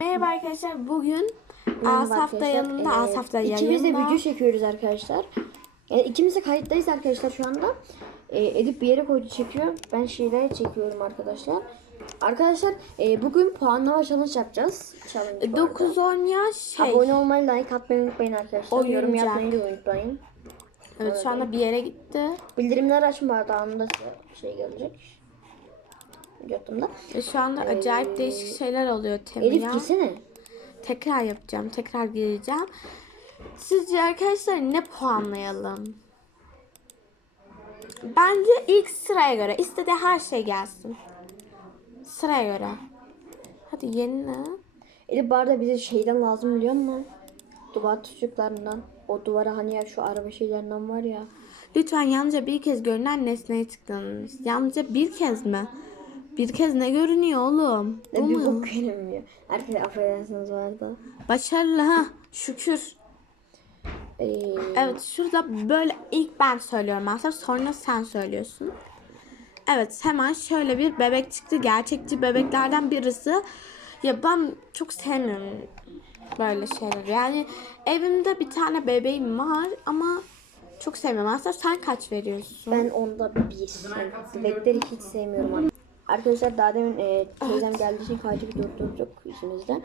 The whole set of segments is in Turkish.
Merhaba arkadaşlar. Bugün Merhaba Asaf da arkadaşlar. yanımda. Ee, Asaf da. İkimiz de video çekiyoruz arkadaşlar. Yani ikimiz de kayıttayız arkadaşlar şu anda. Ee, Edip bir yere koydu çekiyor. Ben şeyler çekiyorum arkadaşlar. Arkadaşlar e, bugün puanlama challenge yapacağız. Challenge bu arada. 9 10 yaş şey. Abone olmayı, like atmayı unutmayın arkadaşlar. Yorum Oyuncak. yapmayı da unutmayın. Evet şu anda bir yere gitti. Bildirimleri açın bu arada anında size şey gelecek. Videotumda. Ve şu anda acayip değişik şeyler oluyor Ee, Elif girsene. Tekrar yapacağım. Tekrar gireceğim. Sizce arkadaşlar ne puanlayalım? Bence ilk sıraya göre. istediği her şey gelsin. Sıraya göre. Hadi yeni ne? Elif bu arada bize şeyden lazım biliyor musun? Duvar çocuklarından. O duvara hani ya şu araba şeylerinden var ya. Lütfen yalnızca bir kez görünen nesneye tıklanınız. Yalnızca bir kez mi? Bir kez ne görünüyor oğlum? Bu Ne bir mu? bok görünmüyor. Arkadaşlar affedersiniz bu arada. Başarılı ha. Şükür. Ee, Evet şurada böyle ilk ben söylüyorum aslında sonra sen söylüyorsun. Evet hemen şöyle bir bebek çıktı. Gerçekçi bebeklerden birisi. Ya ben çok sevmiyorum böyle şeyleri. Yani evimde bir tane bebeğim var ama çok sevmiyorum. Aslında sen kaç veriyorsun? ben onda bir. Bebekleri hiç sevmiyorum. Arkadaşlar daha demin e, teyzem geldiği için bir durdurduk yüzünüzde.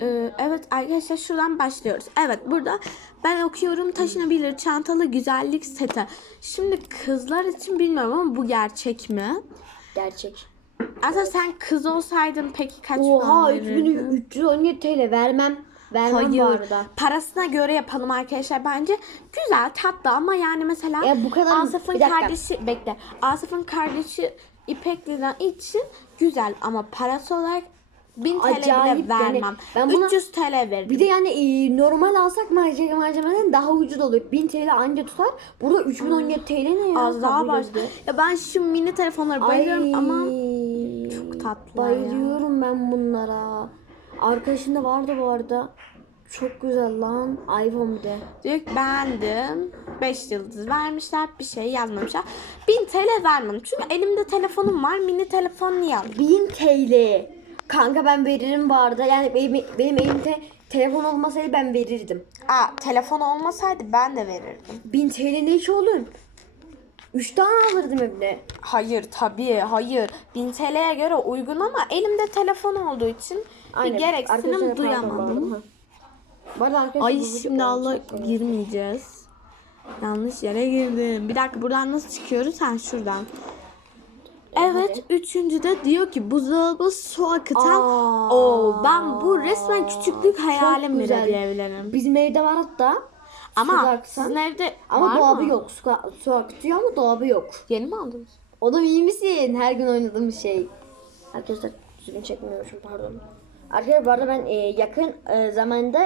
Ee, evet arkadaşlar şuradan başlıyoruz. Evet burada ben okuyorum taşınabilir çantalı güzellik seti. Şimdi kızlar için bilmiyorum ama bu gerçek mi? Gerçek. Aslında sen kız olsaydın peki kaç puan Oha verirdin? 3317 TL vermem. Vermem bu Hayır. arada. Parasına göre yapalım arkadaşlar. Bence güzel, tatlı ama yani mesela Ya bu kadar- Asaf'ın kardeşi bekle. Asaf'ın kardeşi İpekli'den için güzel ama parası olarak 1000 TL Acayip bile yani. vermem. Ben buna- 300 TL veririm. Bir de yani e, normal alsak malzeme malzemeden daha ucuz olur. 1000 TL anca tutar. Burada 3017 TL ne ya? Az daha Kabul. Ya ben şu mini telefonlara bayılıyorum ama çok tatlılar ya. Bayılıyorum ben bunlara. Arkadaşım da vardı bu arada. Çok güzel lan. iPhone bir de. diyor ki beğendim. 5 yıldız vermişler. Bir şey yazmamışlar. 1000 TL vermem. Çünkü elimde telefonum var. Mini telefon niye alayım? 1000 TL. Kanka ben veririm bu arada. Yani benim, benim elimde telefon olmasaydı ben verirdim. Aa, telefon olmasaydı ben de verirdim. 1000 TL ne iş oğlum? 3 tane alırdım evde. Hayır tabii hayır. 1000 TL'ye göre uygun ama elimde telefon olduğu için bir gereksinim duyamadım. arada. Bu arada arkadaşlar Ay şimdi Allah girmeyeceğiz. Yanlış yere girdim. Bir dakika buradan nasıl çıkıyoruz? Ha şuradan. Evet, üçüncü de diyor ki buzdolabı su akıtan. Aa, Oo, ben bu resmen küçüklük hayalim güzel. diyebilirim. Bizim evde var hatta. Ama aksan. sizin evde Ama var dolabı mı? yok. Su, su akıtıyor ama dolabı yok. Yeni mi aldınız? O da iyi misin? Her gün oynadığım bir şey. Arkadaşlar düzgün çekmiyormuşum pardon. Arkadaşlar bu arada ben e, yakın e, zamanda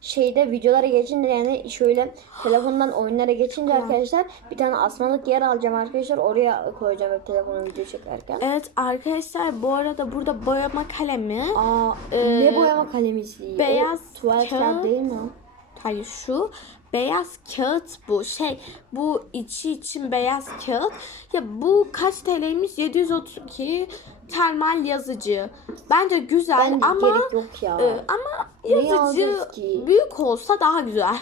şeyde videolara geçince yani şöyle telefondan oyunlara geçince arkadaşlar bir tane asmalık yer alacağım arkadaşlar. Oraya koyacağım hep telefonu video çekerken. Evet arkadaşlar bu arada burada boyama kalemi. Aa, Ee, ne boyama kalemisi? beyaz o, tuvalet kağıt değil mi? Hayır şu beyaz kağıt bu şey bu içi için beyaz kağıt ya bu kaç TL'ymiş 732 termal yazıcı bence güzel Bence ama gerek yok ya. e, ama yazıcı büyük olsa daha güzel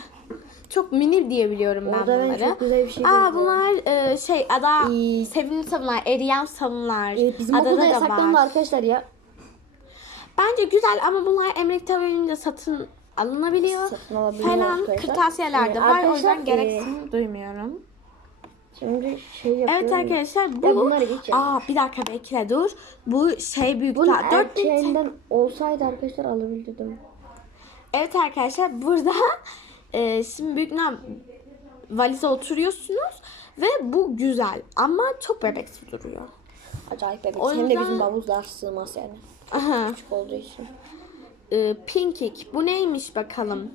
çok mini diye biliyorum ben Orada ben bunları. çok güzel bir şey Aa buldum. bunlar e, şey ada İyi. sevimli sabunlar eriyen sabunlar. E, bizim Adada okulda da yasaklandı arkadaşlar ya. Bence güzel ama bunlar emekte verince satın alınabiliyor. Satın alabiliyor Falan arkadaşlar. kırtasiyelerde Ee, var o yüzden gereksinim duymuyorum. Şimdi şey yapıyorum. Evet arkadaşlar bu Ya bunları geç ya. Aa bir dakika bekle dur. Bu şey büyük Bunun daha 4000 TL. erkeğinden olsaydı arkadaşlar alabilirdim. Evet arkadaşlar burada e, şimdi büyük valize oturuyorsunuz ve bu güzel ama çok bebeksi duruyor. Acayip bebek. O Hem de yüzden- bizim bavullar sığmaz yani. Aha. Küçük olduğu için. E, Pinkik bu neymiş bakalım.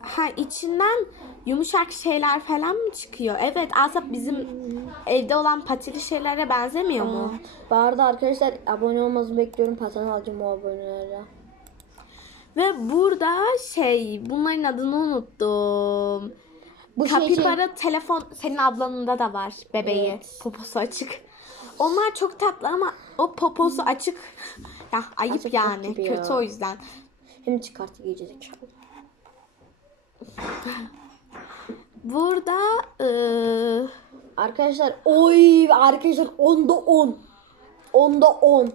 Ha içinden yumuşak şeyler falan mı çıkıyor? Evet aslında bizim evde olan patili şeylere benzemiyor mu? Bu arada arkadaşlar abone olmanızı bekliyorum. Patan alacağım o abonelere. Ve burada şey bunların adını unuttum. Bu şey- Kapibara telefon senin ablanında da var bebeği. Evet. Poposu açık. Onlar çok tatlı ama o poposu açık Ya ayıp Gerçekten yani. ya. Kötü o yüzden. Hem çıkarttı giyecek. Burada ıı, Arkadaşlar oy arkadaşlar 10'da 10. 10'da 10.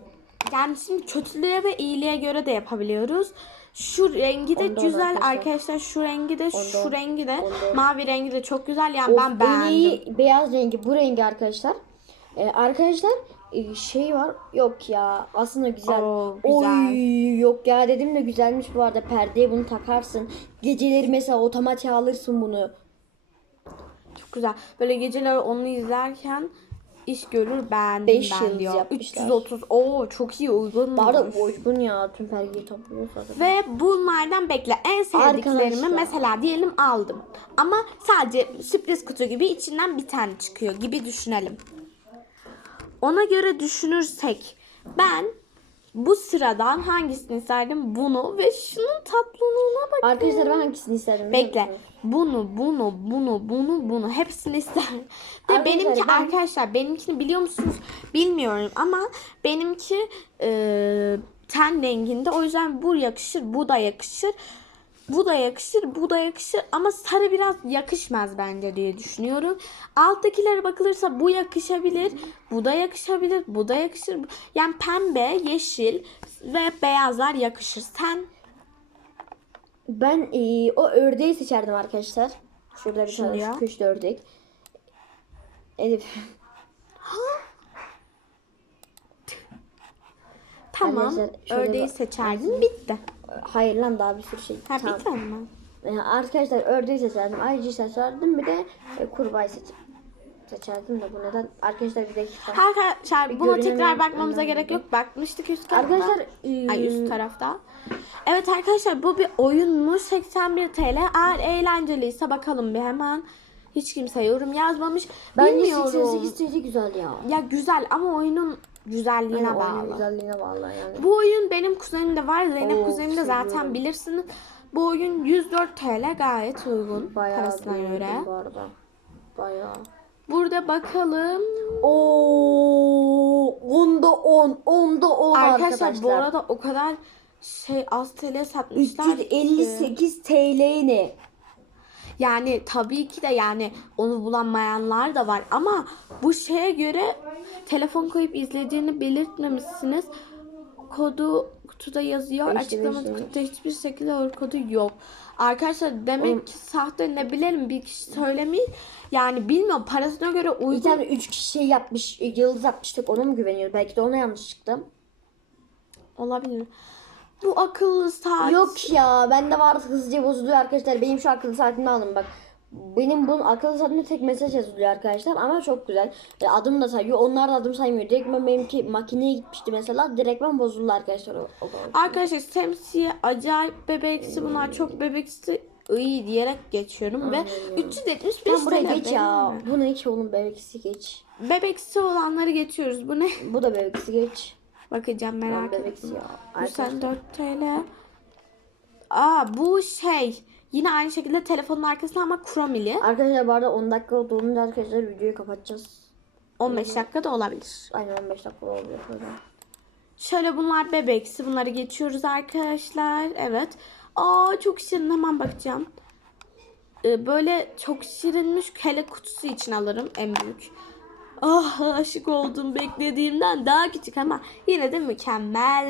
yani şimdi kötülüğe ve iyiliğe göre de yapabiliyoruz. Şu rengi de Onda on güzel arkadaşlar. arkadaşlar. Şu rengi de şu on. rengi de Onda on. mavi rengi de çok güzel. Yani Of, ben en beğendim. iyi beyaz rengi bu rengi arkadaşlar. Ee, arkadaşlar şey var yok ya aslında güzel. Oo, güzel. Oy yok ya dedim de güzelmiş bu arada perdeye bunu takarsın. Geceleri mesela otomatiğe alırsın bunu. Çok güzel. Böyle geceleri onu izlerken iş görür beğendim Beş ben yıldız diyor. yapmışlar. 330. Oo çok iyi uygun. Arada uygun ya tüm perdeyi topluyor zaten. Ve bunlardan bekle en sevdiklerimi Arkadaşlar. mesela diyelim aldım. Ama sadece sürpriz kutu gibi içinden bir tane çıkıyor gibi düşünelim. Ona göre düşünürsek ben bu sıradan hangisini isterdim? Bunu ve şunun tatlılığına bak. Arkadaşlar ben hangisini isterdim? Bekle. Bunu, bunu, bunu, bunu, bunu hepsini isterim. Ve Arkadaşlar benimki ben- arkadaşlar benimkini biliyor musunuz? Bilmiyorum ama benimki e, ten renginde. O yüzden bu yakışır, bu da yakışır. Bu da yakışır, bu da yakışır ama sarı biraz yakışmaz bence diye düşünüyorum. Alttakilere bakılırsa bu yakışabilir, bu da yakışabilir, bu da yakışır. Yani pembe, yeşil ve beyazlar yakışır. Sen Ben e, o ördeği seçerdim arkadaşlar. Şurada bir tane şu köşede ördek. Elif. tamam ördeği seçerdin bitti. Hayır lan daha bir sürü şey. Ha Tamam. bitti mi? Yani arkadaşlar ördeği seçerdim. Ayıcı seçerdim. Bir de e, kurbağayı seç seçerdim de bu neden? Arkadaşlar bir dakika. Arkadaşlar Bir buna tekrar bakmamıza gerek yok. Bakmıştık üst tarafta. Arkadaşlar Ay üst tarafta. Evet arkadaşlar bu bir oyunmuş. 81 TL. Eğer eğlenceliyse bakalım bir hemen. Hiç kimse yorum yazmamış. bence Bilmiyorum. 88 TL güzel ya. Ya güzel ama oyunun güzelliğine Yani bağlı. güzelliğine bağlı yani. Bu oyun benim kuzenimde var. Zeynep Oo, kuzenim de zaten bilirsiniz. Bu oyun 104 TL gayet uygun Bayağı parasına göre. bu arada. Bayağı. Burada bakalım. Oo, onda 10, onda 10 Arkadaşlar, arkadaşlar. bu arada o kadar şey az TL satmışlar. ki. 358 TL ne? Yani tabii ki de yani onu bulamayanlar da var ama bu şeye göre telefon koyup izlediğini belirtmemişsiniz. Kodu kutuda yazıyor. Açıklamada kutuda hiçbir şekilde o kodu yok. Arkadaşlar demek Oğlum. ki sahte ne bilelim bir kişi söylemiş. Yani bilmiyorum parasına göre Bir uygun tane 3 kişi şey yapmış, yıldız yapmıştık ona mı güveniyor? Belki de ona yanlış çıktı. olabilir. Bu akıllı saat. Yok ya bende var hızlıca bozuluyor arkadaşlar. Benim şu akıllı saatimi alın bak. Benim bunun akıllı saatimde tek mesaj yazılıyor arkadaşlar ama çok güzel. E, adım da sayıyor. Onlar da adım saymıyor. Direkt ben benimki makineye gitmişti mesela. Direkt ben bozuldu arkadaşlar o, o. Arkadaşlar Semsiye acayip bebeksi bunlar çok bebeksi iyi diyerek geçiyorum ve 375 Sen buraya geç ya. mi? Bu ne ki oğlum bebeksi geç. Bebeksi olanları geçiyoruz. Bu ne? Bu da bebeksi geç. Bakacağım merak. Arkadaşlar. 104 TL. Aa bu şey. Yine aynı şekilde telefonun arkasında ama kromili. Arkadaşlar bu arada 10 dakika dolunca arkadaşlar videoyu kapatacağız. 15 dakika da olabilir. Aynen 15 dakika böyle. Şöyle bunlar bebeksi. Bunları geçiyoruz arkadaşlar. Evet. Aa çok şirin. Hemen bakacağım. Ee, böyle çok şirinmiş. Hele kutusu için alırım. En büyük. Ah aşık oldum beklediğimden daha küçük ama yine de mükemmel.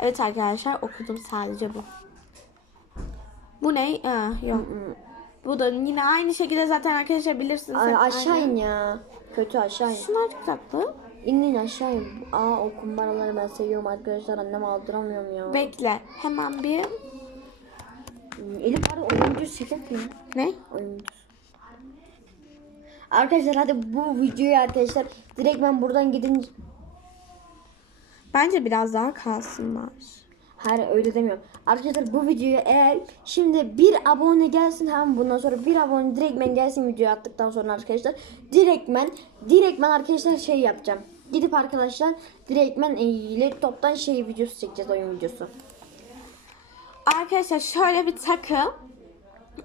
Evet arkadaşlar okudum sadece bu. Bu ne? Aa, yok. Bu da yine aynı şekilde zaten arkadaşlar bilirsiniz. Ay, aşağı in ya. Kötü aşağı in. Şunlar çok tatlı. İn in aşağı in. Aa o kumbaraları ben seviyorum arkadaşlar. Anneme aldıramıyorum ya. Bekle. Hemen bir Elif bari oyuncu sekret mi? ne? Oyuncu. Arkadaşlar hadi bu videoyu arkadaşlar direkt ben buradan gidin. Bence biraz daha kalsınlar. Hayır öyle demiyorum. Arkadaşlar bu videoya eğer şimdi bir abone gelsin hem bundan sonra bir abone direktmen gelsin videoyu attıktan sonra arkadaşlar direktmen direktmen arkadaşlar şey yapacağım. Gidip arkadaşlar direktmen e, laptoptan şey videosu çekeceğiz oyun videosu. Arkadaşlar şöyle bir takı.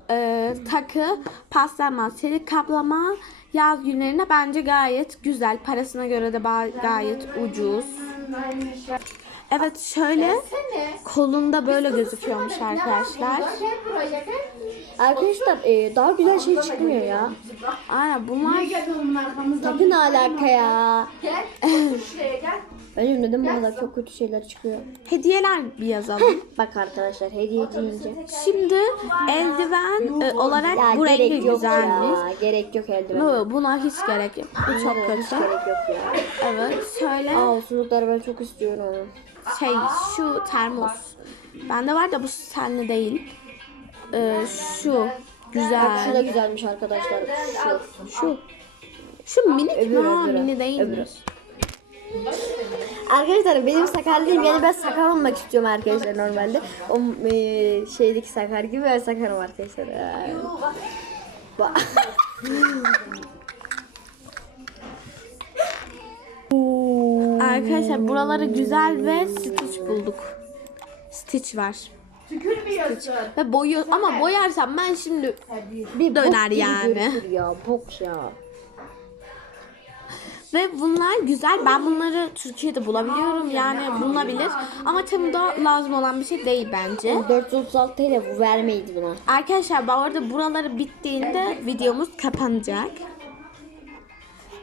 Ee, takı, paslanmaz, seri kaplama yaz günlerine bence gayet güzel. Parasına göre de gayet ucuz. Evet şöyle kolunda böyle gözüküyormuş arkadaşlar. Arkadaşlar e, daha güzel şey çıkmıyor ya. Aynen bunlar ne alaka ya. Benim neden bu kadar çok kötü şeyler çıkıyor. hediyeler bir yazalım. Bak arkadaşlar hediye deyince. Şimdi eldiven e, olarak Ya bu rengi gerek yok güzelmiş. ya. Gerek yok eldiven. Bu, buna hiç gerek yok. Bu çok Hiç kötü. gerek yok ya. Evet şöyle Aa usulükleri ben çok istiyorum. şey şu termos. Bende var da bu senli değil. Ee, şu Bak şu da güzel. güzelmiş arkadaşlar. Şu. Şu. Şu minik Öbürü, mi? Ha, öbürü. mini değilmiş. Öbürü. Arkadaşlar benim değilim yani ben sakar olmak istiyorum arkadaşlar normalde. O e, şeydeki sakar gibi ben sakarım arkadaşlar. Arkadaşlar buraları güzel ve stitch bulduk. Stitch var. Tükürmüyorsun. Ve boyu ama boyarsam ben şimdi Bir Döner yani. Ya bok ya. Ve bunlar güzel. Ben bunları Türkiye'de bulabiliyorum yani bulunabilir. Ama Temu'da lazım olan bir şey değil bence. 436 TL bu vermeydi buna. Arkadaşlar bu arada buraları bittiğinde videomuz kapanacak.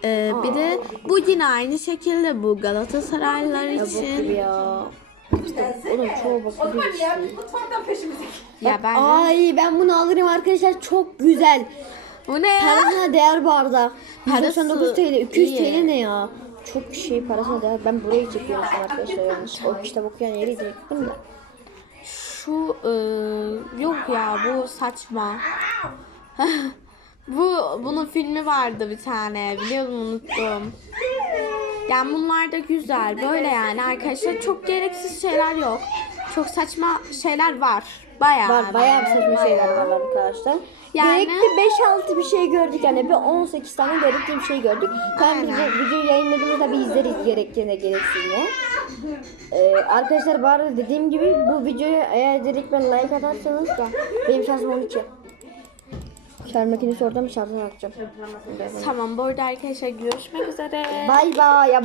Ee, bir de bu yine aynı şekilde bu Galatasaraylılar için. ya. İşte, oğlum çoğu gibi işte. Ya ben Ay ben bunu alırım arkadaşlar çok güzel. Bu ne ya? Parasına değer bu arada. Parası 199 TL, 200 iyi. TL ne ya? Çok şey parasına değer. Ben burayı çekiyorum şu an arkadaşlar yanlış. O kitap okuyan yeri çektim de. Şu e, yok ya bu saçma. bu bunun filmi vardı bir tane biliyor musun unuttum. Yani bunlar da güzel böyle yani arkadaşlar çok gereksiz şeyler yok. Çok saçma şeyler var. Bayağı. Var bayağı saçma şeyler var arkadaşlar. Yani- Gerekli 5-6 bir şey gördük yani bir 18 tane gerekli bir şey gördük. Tamam biz de Aynen. videoyu yayınladığımızda bir izleriz gerektiğine gereksiğine. Ee, arkadaşlar bu arada dediğim gibi bu videoya eğer direkt ben like atarsanız da benim şansım 12. Şarj makinesi orada mı şarjını atacağım. Tamam bu arada arkadaşlar görüşmek üzere. Bay bay.